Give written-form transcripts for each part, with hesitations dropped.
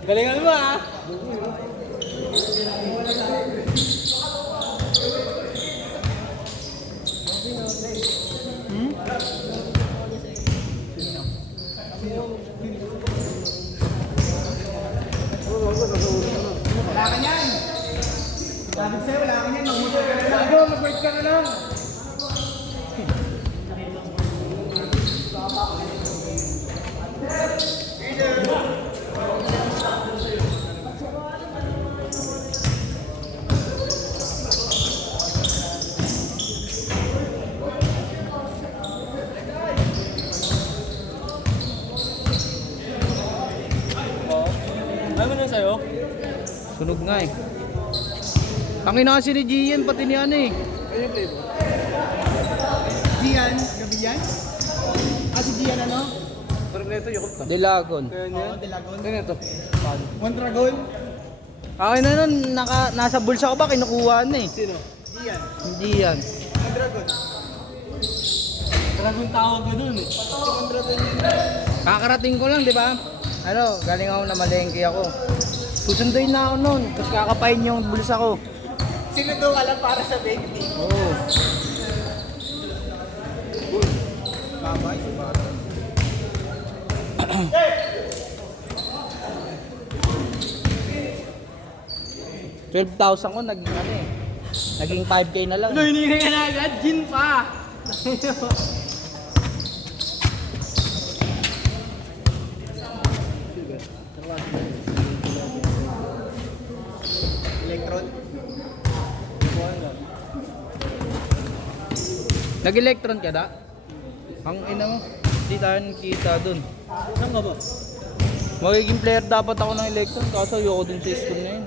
Galingan mo ah. Wala ka niyan. Sabi sa'yo, wala ka niyan. Mag-motor ka na lang. Go, mag-wait ka na lang. Ano na sa'yo? Sunog nga eh. Tangina kasi ni Gian, pati ni ano eh. Ano yung flavor? Gian, gabi yan? Ah, si Gian ano? Parang nito, yakot ka. Dilagon. Kaya Oo, niya? Delagon. Kaya nito. Mondragon. Akin na nun, nasa bulsa ko ba, kinukuha na eh. Sino? Gian. Hindi yan. Mondragon. Dragon tawag ka dun eh. Si Mondragon yun. Kakarating ko lang, di ba? Ano, galing ako na malengke ako. Susunduin na ako nun, tapos kakapain yung bulsa ko. Sinundo ka lang para sa 20. Oo. Babay, babay. 12,000 ko, naging ano eh. Naging 5K na lang. Ano, hiningi ka na agad? Gin pa! Electron. Nag-electron ka da? Ang ina mo, hindi tayo nakita dun. Saan ka ba? Magiging player dapat ako ng electron, kaso ayoko dun sa school na yun.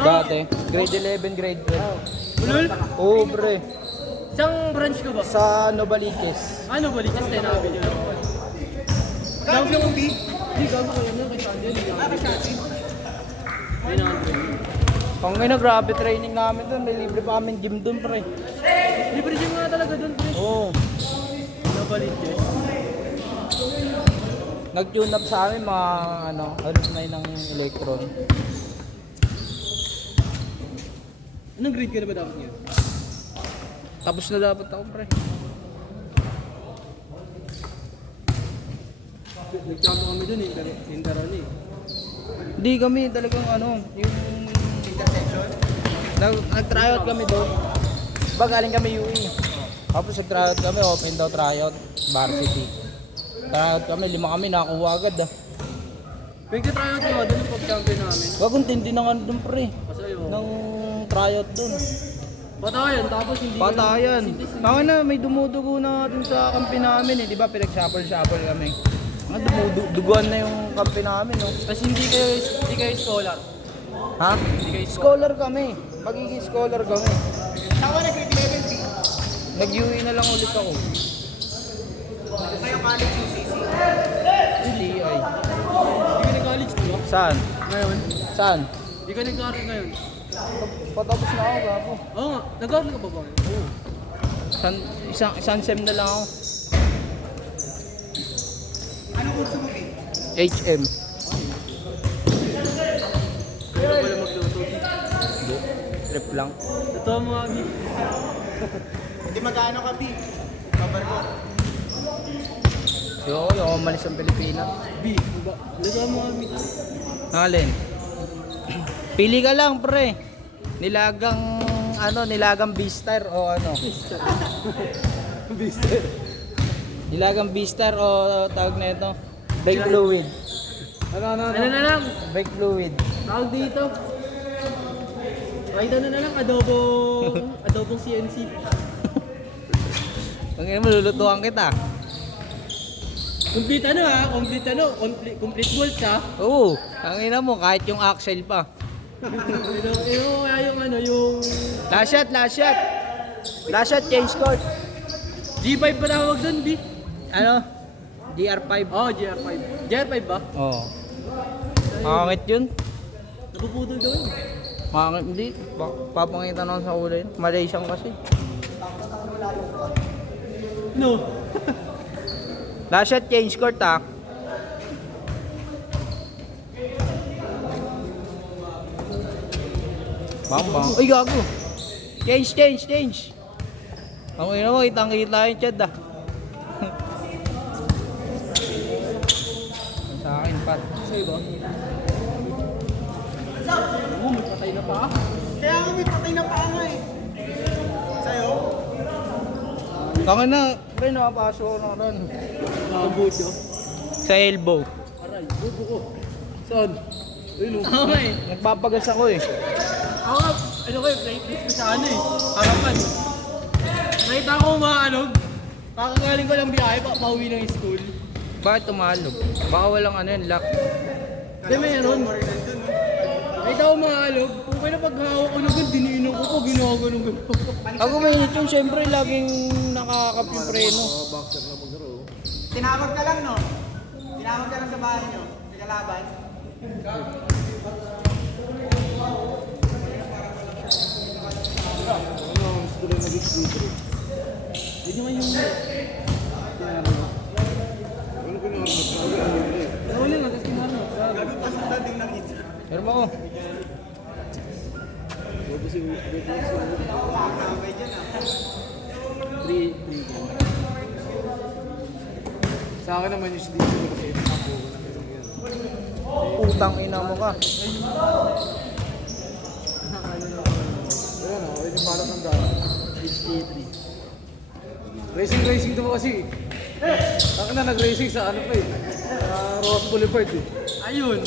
Dati, grade 11, grade 12. Ulul? Oo, pre. Isang branch ka ba? Sa Novaliches. Ano, balikas tayo na video lang ako. Kami yung ubi. Hindi, gago ko yun lang kay Sandel. Ah, kasyati. 900. Pang ina, grabe training namin dun. May libre pa kami gym dun, pre. Libre gym nga talaga dun, pre. Oo. Nabalit eh. Nag-tune up sa amin mga alos na yun ng electron. Anong grade ka na ba dapat ngayon? Tapos na dapat ako, pre. Nagkampo kami dun, Interon eh. Hindi kami talagang yung Intersection. nag-tryout kami doon. Diba galing kami UE. Tapos nag-tryout kami, open daw tryout, varsity. Tryout kami, 5 kami, nakakuha agad ah. Nagka-tryout ko nga dun yung pag-champion namin. Wag tindi na nga doon, pre. Kasi yun. Ng tryout doon. Patayan, tapos hindi Patayan. Baka na, may dumudugo na dun sa kampi namin eh. Di ba pinag-shuffle-shuffle kami. Mga dumuduguan na yung kampi namin, no? Kasi hindi kayo scholar. Ha? Scholar kami. Magiging scholar kami. Tawa na grade 11 B. Nag-UE na lang ulit ako. Kaya college yung CC. CI. Hindi ka nag-college, di ba? Saan? Ngayon? Saan? Hindi ka nag-aaral ngayon? Patapos na ako, gapo. Oo nga, nag-aaral ka ba ba? Oo. Isang sem na lang ako. Anong kurso mo eh? HM. Kaya ka pala magluto. Trip lang. Totoo mo nga, Abi. Hindi magkano ka B? Cover ko. Yung umalis ng Pilipinas. B, ba? Totoo mo nga, Abi. Alin? Pili ka lang, pre. Nilagang Beastar o ano? Bister. Nilagang Beastar o tawag na ito? Brake fluid. Ano na lang? Brake fluid. Tawag dito. Kahit ano na lang, adobong CNC. Ang ina mo, lulutuan kita. Complete ano ha? Complete bolts ha? Oo. Ang ina mo, kahit yung axle pa. Yung ano, yung Last shot, last shot. Last shot, change court. G5 pa tawag doon, B. Ano? DR5. Oh, GR5. GR5 ba? Oo. Makakit yun. Napuputol daw yun. Makakit, hindi. Papangita na sa kulay. Malaysian kasi. No. Last shot, change court ha. Bang. Ay, gago. Change. Okay na mo, kitang-kita yung Chad ah. Sa akin, Pat. Sa'yo ba? Oo, may patay na pa. Kaya nga may patay na paa nga eh. Sa'yo? Tangin na, pre, nakapasok ko na ron. Nakabot yun. Sa elbow. Aray, bubo ko. Saan? Ayun o. Tama eh. Nagpapagas ako eh. Ako nga, ano ko yung plate list ko sa ano eh. Harapan. Nakita ko umaanog. Kakagaling ko lang biyahe, pauwi ng school. Bakit tumalog? Baka walang ano yun, lock. Hindi, mayroon. Nakita ko umaalog. Okay na paghawak ko na gano'n, diniinom ko po, ginawa ko nung gano'n. Ako mainit yun, syempre laging nakakap yung preno. Tinawag ka lang, no? Tinawag ka lang sa bahay nyo. Sa kalaban. Hindi naman yung... Nawala nga, tapos kinano. Gabi pa sa dating ng isa. Pero mo, Nakakabay dyan ah. 3. Sa akin naman yung dito kasi putang ina mo ka. Ayan o, yun yung balot ng daan. 53. Racing to kasi. Ang na nag-racing sa ano pa eh. Ross Boulevard eh. Ayun.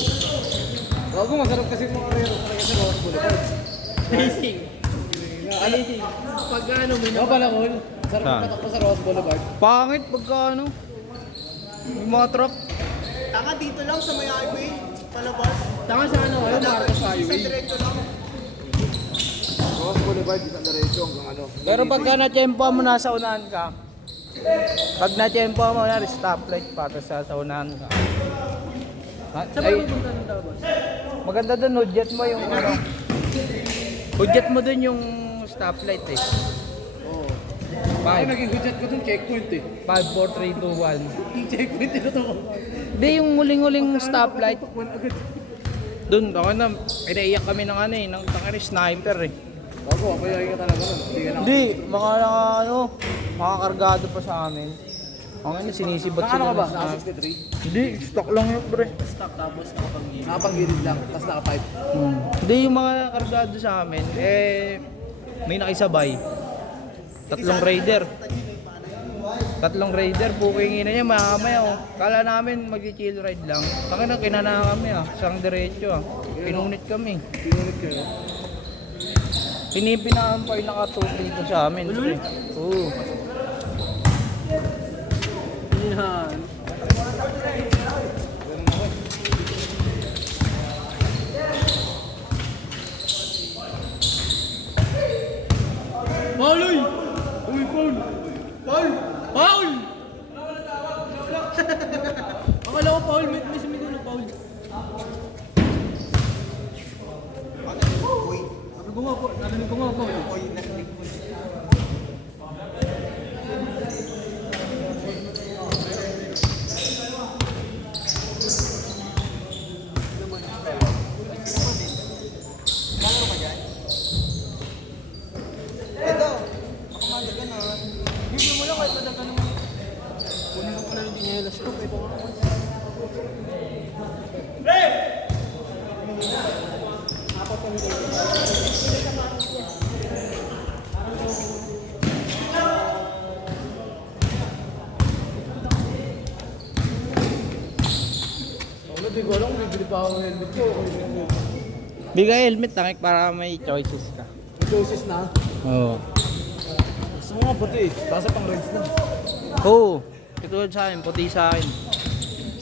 Bago masarap kasi mga karero sa Ross Boulevard. Racing. Racing. Pag ano, may napanahon, sarap Saan? patakbo sa Ross Boulevard. Pangit pagka ano. Yung mga truck. Tanga dito lang sa may highway. Palabas. Tanga sa ano, ayun, Marcos Isang Highway. diretso lang. Ross Boulevard, isang diretso hanggang ano. Pero pagka na-tempo mo nasa unahan ka, pag na-tempo mo na stoplight pa, tapos sa unahan ka. Saan ba pupunta ng Davos? Maganda dun, hudyat mo yung ano. Hudyat mo dun yung stoplight eh. Oo. 5, Ay, naging gudyan ko dun, checkpoint eh. 5, 4, 3, 2, 1. Yung checkpoint, tinutok ko. Hindi, yung muling-uling stoplight. Dun, ako na, pinaiyak kami ng ano eh, ng tangari sniper eh. Bago, mapayayin ka talaga nun. Hindi ka na. Hindi, mga ano, makakargado pa sa amin. Ang ano, sinisibat Nakano ka ba? ng Naka sniper. 63? Hindi, stock lang yun, pre. Stock tapos nakapang-gilid. Nakapang-gilid lang, tapos naka-pipe. Hindi, yung mga kargado sa amin, may nakisabay. Tatlong raider, booking na niya, mamaya oh. Kala namin mag-chill ride lang. Taka na, kinana kami ah, isang diretso ah. Pinunit kami. Pinunit kayo. Pinipinaan pa yung nakatulog dito sa amin. Pre. Oo. Yan. Pauloy! Uy, Paul! Paul! Paul! Akala ko Paul, may sumigaw na Paul. Narinig ko nga Paul. Ito. Makamanda ka na. Hindi mo lang kahit madagan naman. Kunin ko pala yung dinelas ko. Ito nga. Ako di ko alam kung bibili pa ako ng helmet ko. Bigay helmet tangik para may choices ka. May doses na. Oo. Gusto mo nga puti eh. Kasi pang reds na. Oo. Katulad sa akin, puti sa akin.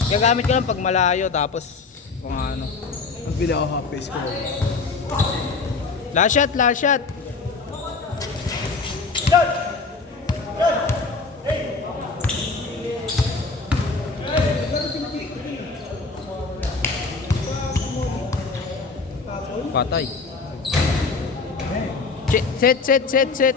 Gagamit ko lang pag malayo tapos kung ano. Nagbili ako half face ko. Last shot. Patay. Set. Set.